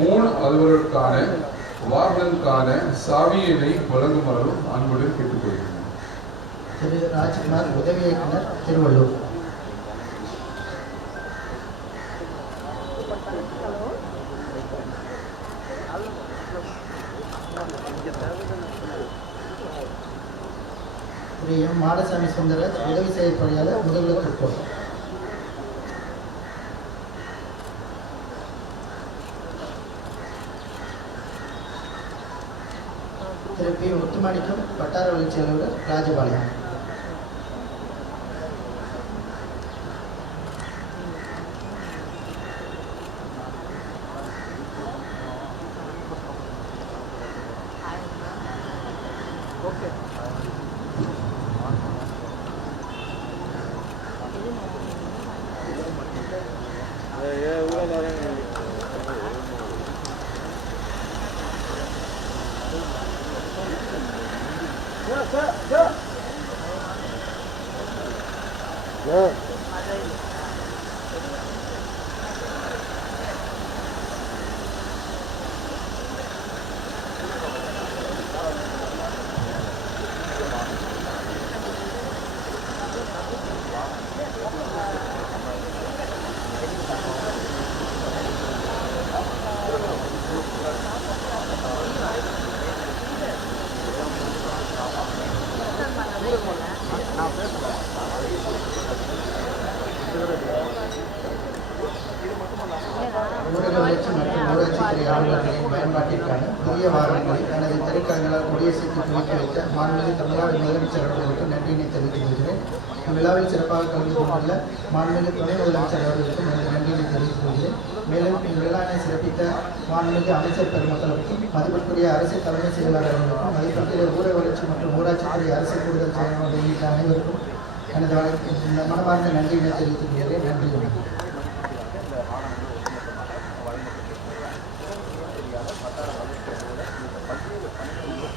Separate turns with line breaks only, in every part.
மூணு அலுவலருக்கான வார்டனுக்கான சாவியினை வழங்குமாறும் அன்புடன் கேட்டுக்கொள்கிறேன்.
திரு ராஜ்குமார் உதவி இயக்குனர் திருவள்ளூர். திரு எம். மாடசாமி சுந்தரராஜ் உதவி செயற்பொறியாளர் முதல்வர் திருப்பூர் திரு பி முத்துமாணிக்கம் வட்டார வளர்ச்சி அலுவலர் ராஜபாளையம் Okay. வளர்ச்சி Thank you. ஊராட்சித்துறை அலுவலர்களின் பயன்பாட்டிற்கான புதிய வாகனங்களை தனது திரைக்கரங்களால் கொடியசைத்து துவக்கி வைத்த மாநில தமிழ்நாடு முதலமைச்சர் அவர்களுக்கு நன்றியினை தெரிவித்துக் கொள்கிறேன் இவ்விழாவில் சிறப்பாக கலந்து கொண்டுள்ள மாநில துணை முதலமைச்சர் அவர்களுக்கும் எனது நன்றியினை தெரிவித்துக் கொள்கிறேன் மேலும் இவ்விழாவினை சிறப்பித்த மாநில அமைச்சர் பெருமக்களுக்கும் மதிப்பிற்குரிய அரசு தலைமை செயலாளர் அவர்களுக்கும் மதிப்பிற்குரிய ஊரக வளர்ச்சி மற்றும் ஊராட்சித்துறை அரசு கூடுதல் செயலாளர் உள்ளிட்ட அனைவருக்கும் எனது வணக்க- மனமார்ந்த நன்றியினை தெரிவித்துக் கொள்கிறேன் நன்றி. வணக்கம்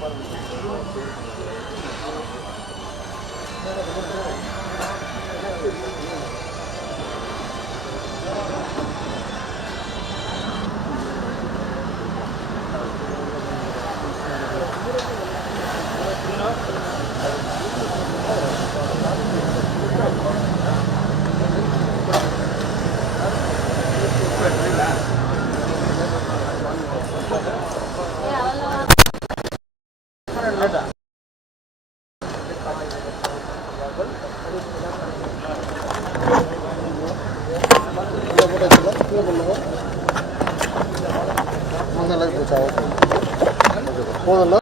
Merhaba.
போதும்ல